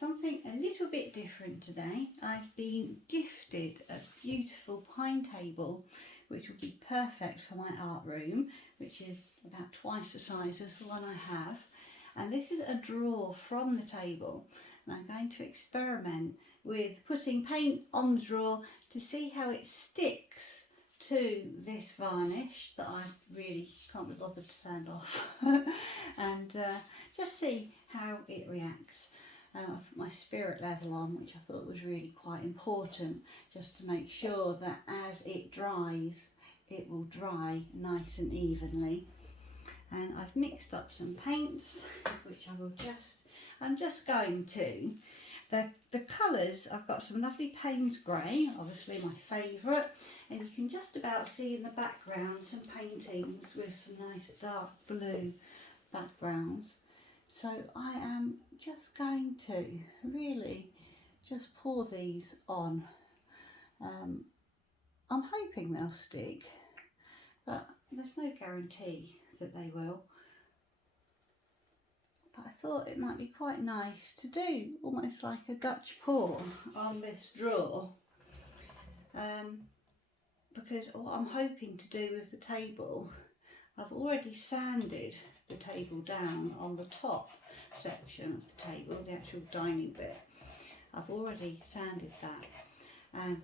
something a little bit different today. I've been gifted a beautiful pine table which will be perfect for my art room, which is about twice the size as the one I have. And this is a drawer from the table, and I'm going to experiment with putting paint on the drawer to see how it sticks to this varnish that I really can't be bothered to sand off and just see how it reacts. I've put my spirit level on, which I thought was really quite important, just to make sure that as it dries it will dry nice and evenly. And I've mixed up some paints, which I'm just going to, the colours, I've got some lovely Payne's Grey, obviously my favourite, and you can just about see in the background some paintings with some nice dark blue backgrounds. So I am just going to really just pour these on. I'm hoping they'll stick, but there's no guarantee that they will. But I thought it might be quite nice to do almost like a Dutch pour on this drawer, because what I'm hoping to do with the table, I've already sanded the table down on the top section of the table, the actual dining bit. I've already sanded that, and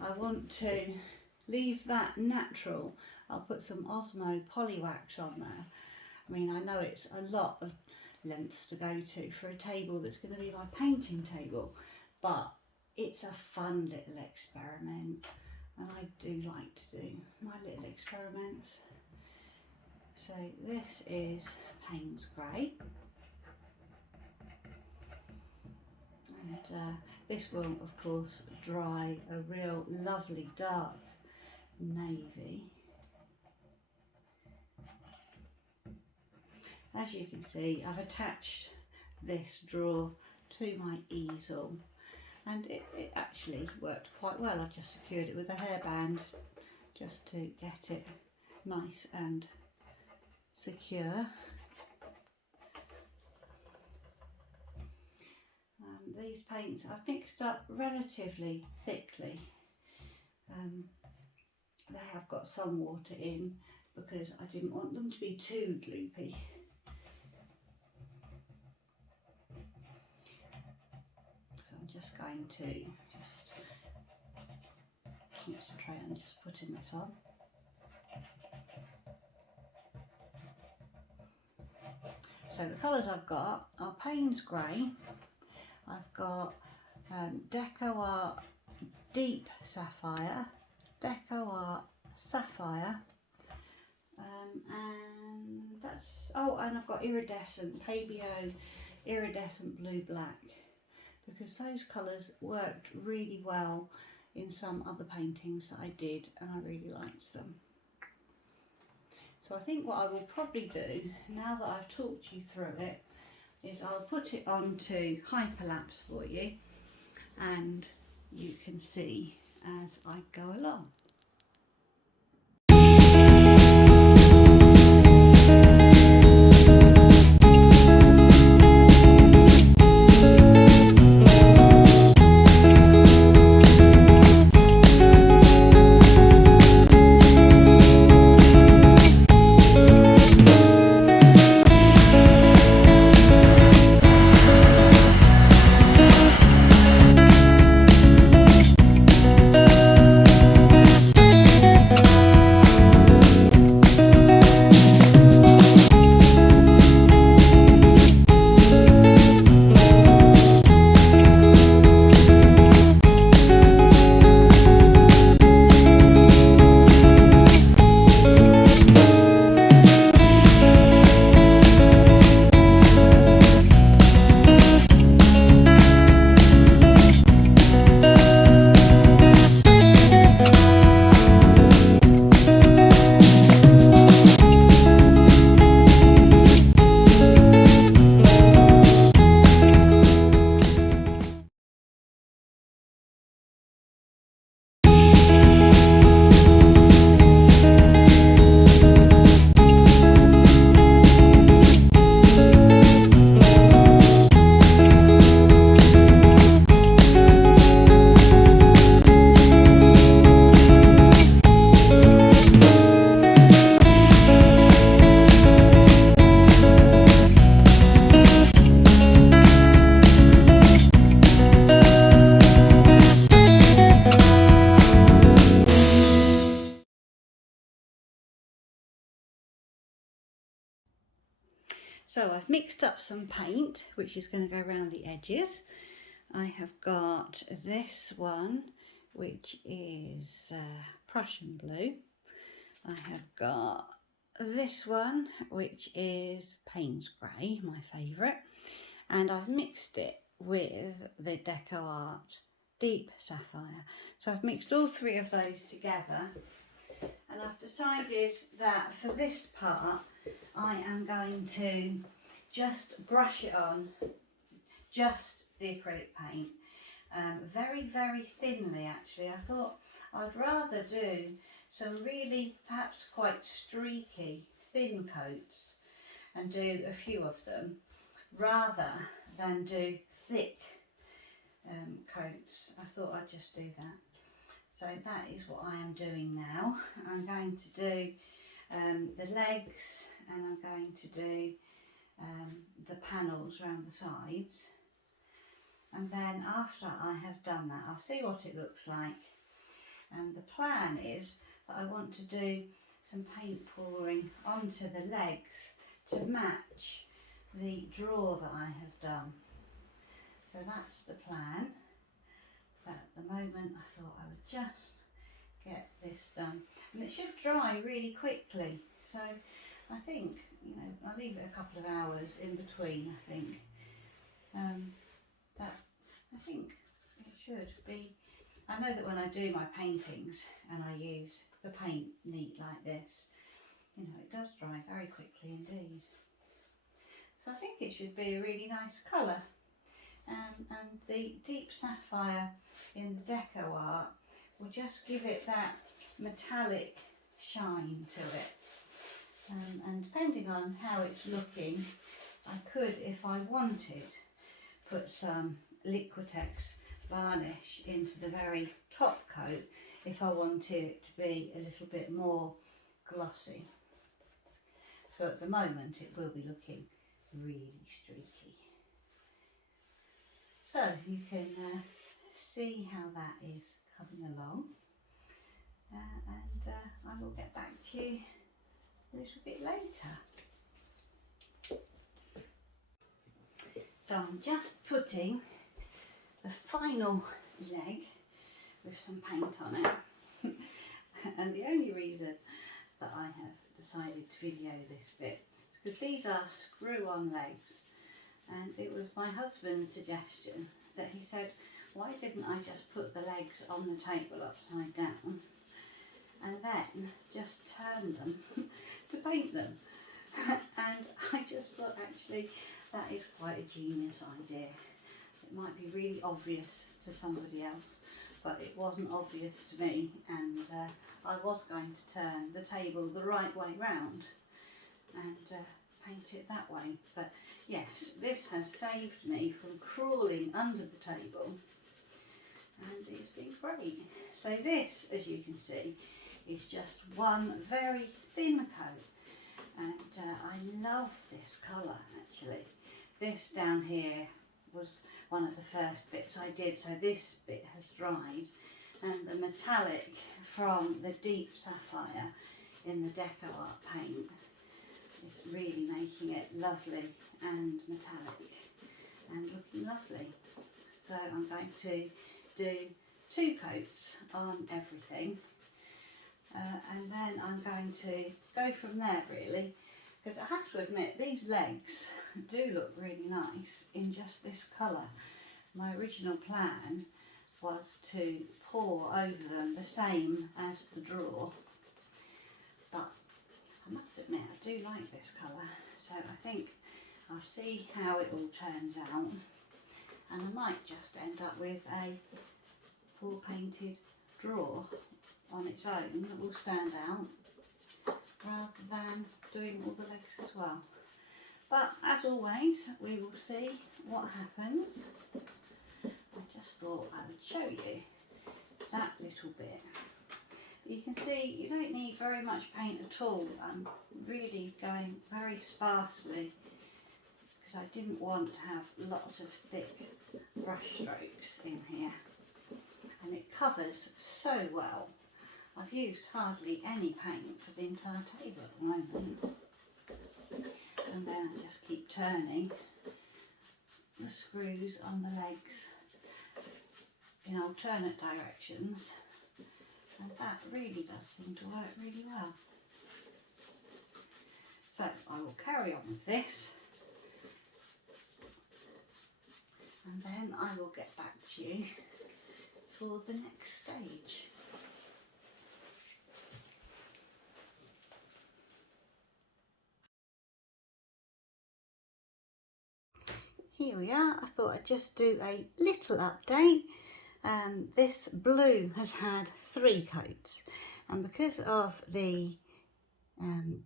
I want to leave that natural. I'll put some Osmo Polywax on there. I mean, I know it's a lot of lengths to go to for a table that's going to be my painting table, but it's a fun little experiment, and I do like to do my little experiments. So this is Payne's Grey, and this will of course dry a real lovely dark navy. As you can see, I've attached this drawer to my easel, and it actually worked quite well. I've just secured it with a hairband just to get it nice and secure. These paints I've mixed up relatively thickly. They have got some water in because I didn't want them to be too gloopy. So I'm just going to concentrate on just putting this on. So the colours I've got are Payne's Grey, I've got Deco Art Deep Sapphire, Deco Art Sapphire, and that's, oh, and I've got Iridescent, Pabio Iridescent Blue Black, because those colours worked really well in some other paintings that I did, and I really liked them. So I think what I will probably do, now that I've talked you through it, is I'll put it onto Hyperlapse for you, and you can see as I go along. So I've mixed up some paint, which is going to go around the edges. I have got this one, which is Prussian blue. I have got this one, which is Payne's grey, my favourite. And I've mixed it with the Deco Art Deep Sapphire. So I've mixed all three of those together. And I've decided that for this part, I am going to just brush it on, just the acrylic paint, very, very thinly actually. I thought I'd rather do some really perhaps quite streaky thin coats and do a few of them rather than do thick coats. I thought I'd just do that. So that is what I am doing now. I'm going to do the legs, and I'm going to do the panels around the sides. And then after I have done that, I'll see what it looks like. And the plan is that I want to do some paint pouring onto the legs to match the drawer that I have done. So that's the plan. But at the moment I thought I would just get this done. And it should dry really quickly. So I think, you know, I'll leave it a couple of hours in between, I think. But I think it should be. I know that when I do my paintings and I use the paint neat like this, you know, it does dry very quickly indeed. So I think it should be a really nice colour. And the deep sapphire in the Deco Art will just give it that metallic shine to it. And depending on how it's looking, I could, if I wanted, put some Liquitex varnish into the very top coat if I wanted it to be a little bit more glossy. So at the moment it will be looking really streaky. So you can see how that is coming along, and I will get back to you a little bit later. So I'm just putting the final leg with some paint on it. And the only reason that I have decided to video this bit is because these are screw-on legs, and it was my husband's suggestion that he said, why didn't I just put the legs on the table upside down and then just turn them to paint them? And I just thought, actually, that is quite a genius idea. It might be really obvious to somebody else, but it wasn't obvious to me, and I was going to turn the table the right way round and paint it that way. But yes, this has saved me from crawling under the table, and it's been great. So this, as you can see, is just one very thin coat, and I love this colour actually. This down here was one of the first bits I did, so this bit has dried, and the metallic from the deep sapphire in the Deco Art paint is really making it lovely and metallic and looking lovely. So I'm going to do 2 coats on everything, and then I'm going to go from there really, because I have to admit these legs do look really nice in just this colour. My original plan was to pour over them the same as the drawer, but I must admit I do like this colour, so I think I'll see how it all turns out, and I might just end up with a full painted drawer on its own that will stand out rather than doing all the legs as well. But as always, we will see what happens. I just thought I would show you that little bit. You can see you don't need very much paint at all. I'm really going very sparsely because I didn't want to have lots of thick brush strokes in here. And it covers so well. I've used hardly any paint for the entire table at the moment. And then then I just keep turning the screws on the legs in alternate directions, and that really does seem to work really well. So I will carry on with this, and then I will get back to you for the next stage. Here we are. I thought I'd just do a little update. This blue has had 3 coats, and because of the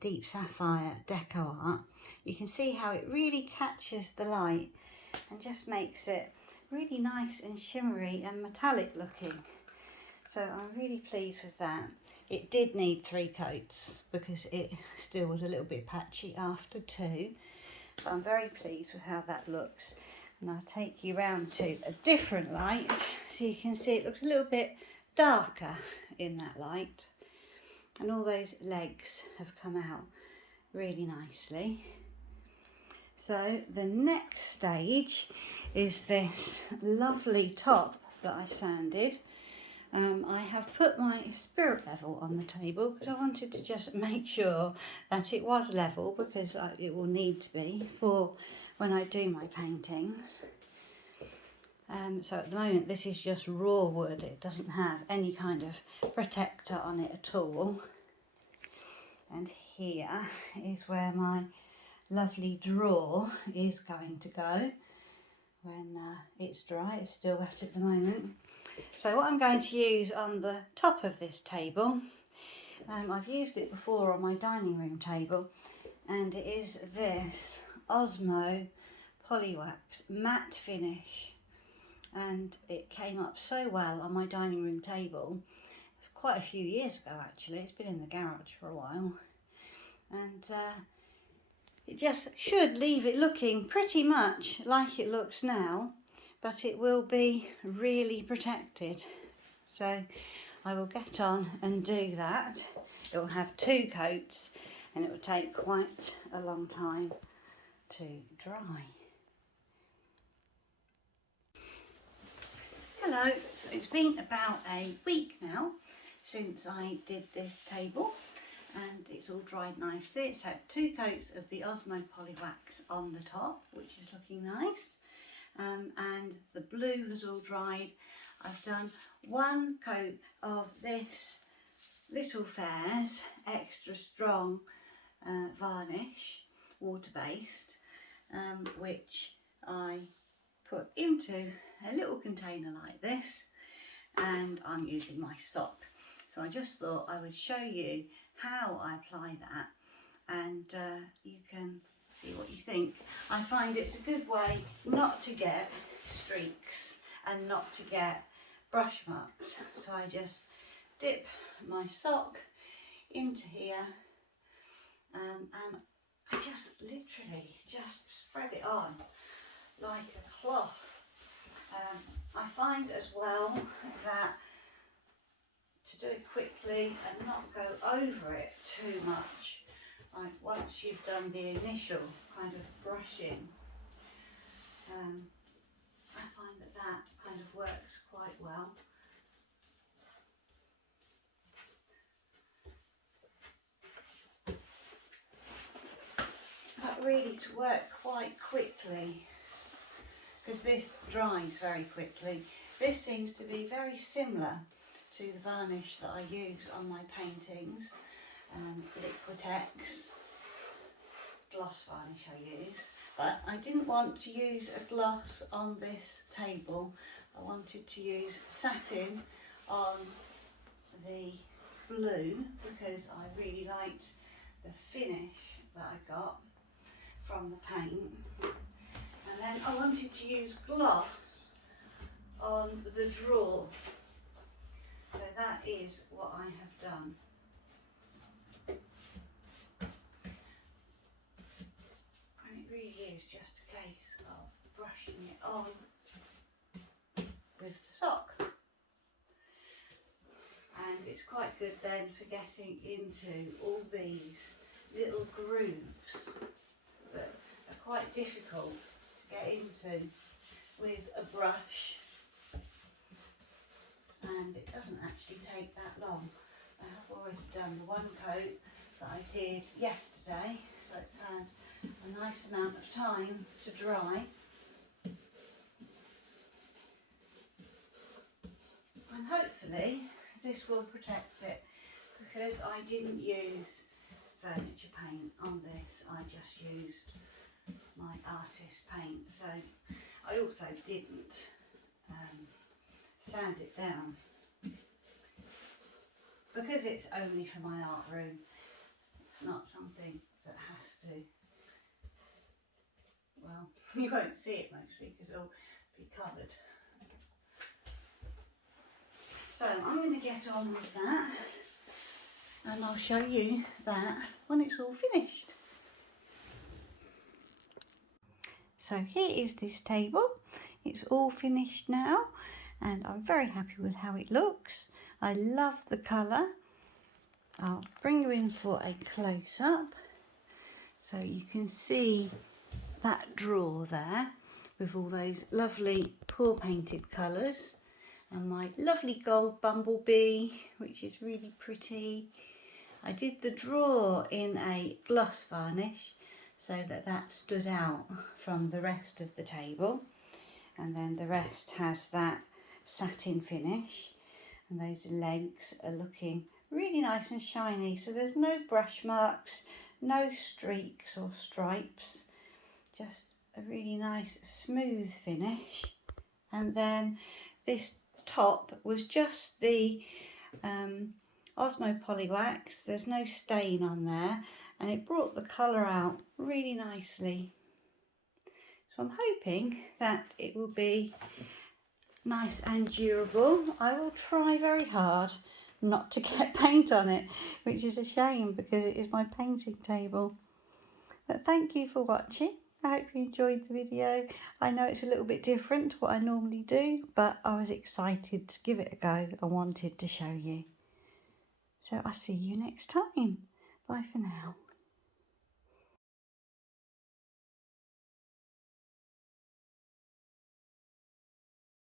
deep sapphire deco art, you can see how it really catches the light and just makes it really nice and shimmery and metallic looking. So I'm really pleased with that. It did need 3 coats because it still was a little bit patchy after 2, but I'm very pleased with how that looks. And I'll take you round to a different light so you can see it looks a little bit darker in that light, and all those legs have come out really nicely. So the next stage is this lovely top that I sanded. I have put my spirit level on the table because I wanted to just make sure that it was level, because it will need to be for when I do my paintings. So at the moment this is just raw wood, it doesn't have any kind of protector on it at all. And here is where my lovely drawer is going to go when it's dry. It's still wet at the moment. So what I'm going to use on the top of this table, I've used it before on my dining room table, and it is this Osmo Polywax matte finish, and it came up so well on my dining room table quite a few years ago actually. It's been in the garage for a while, and it just should leave it looking pretty much like it looks now, but it will be really protected. So I will get on and do that. It will have 2 coats and it will take quite a long time to dry. Hello, so it's been about a week now since I did this table, and it's all dried nicely. It's had 2 coats of the Osmo Polywax on the top, which is looking nice, and the blue has all dried. I've done 1 coat of this Little Fairs extra strong varnish, water-based, which I put into a little container like this, and I'm using my sock. So I just thought I would show you how I apply that, and you can see what you think. I find it's a good way not to get streaks and not to get brush marks. So I just dip my sock into here, and I just literally just spread it on like a cloth. I find as well that to do it quickly and not go over it too much, like once you've done the initial kind of brushing, I find that that kind of works quite well. But really to work quite quickly, because this dries very quickly. This seems to be very similar to the varnish that I use on my paintings, Liquitex gloss varnish I use, but I didn't want to use a gloss on this table. I wanted to use satin on the blue because I really liked the finish that I got from the paint. And then I wanted to use gloss on the drawer. So that is what I have done. And it really is just a case of brushing it on with the sock. And it's quite good then for getting into all these little grooves that quite difficult to get into with a brush, and it doesn't actually take that long. I have already done the one coat that I did yesterday, so it's had a nice amount of time to dry. And hopefully this will protect it, because I didn't use furniture paint on this, I just used my artist paint. So I also didn't sand it down, because it's only for my art room. It's not something that has to, well, you won't see it mostly because it'll be covered. So I'm going to get on with that, and I'll show you that when it's all finished. So here is this table. It's all finished now, and I'm very happy with how it looks. I love the colour. I'll bring you in for a close-up so you can see that drawer there with all those lovely pour painted colours, and my lovely gold bumblebee, which is really pretty. I did the drawer in a gloss varnish so that that stood out from the rest of the table, and then the rest has that satin finish, and those legs are looking really nice and shiny, so there's no brush marks, no streaks or stripes, just a really nice smooth finish. And then this top was just the Osmo Polywax. There's no stain on there, and it brought the colour out really nicely. So I'm hoping that it will be nice and durable. I will try very hard not to get paint on it, which is a shame because it is my painting table. But thank you for watching. I hope you enjoyed the video. I know it's a little bit different to what I normally do, but I was excited to give it a go and wanted to show you. So I'll see you next time. Bye for now.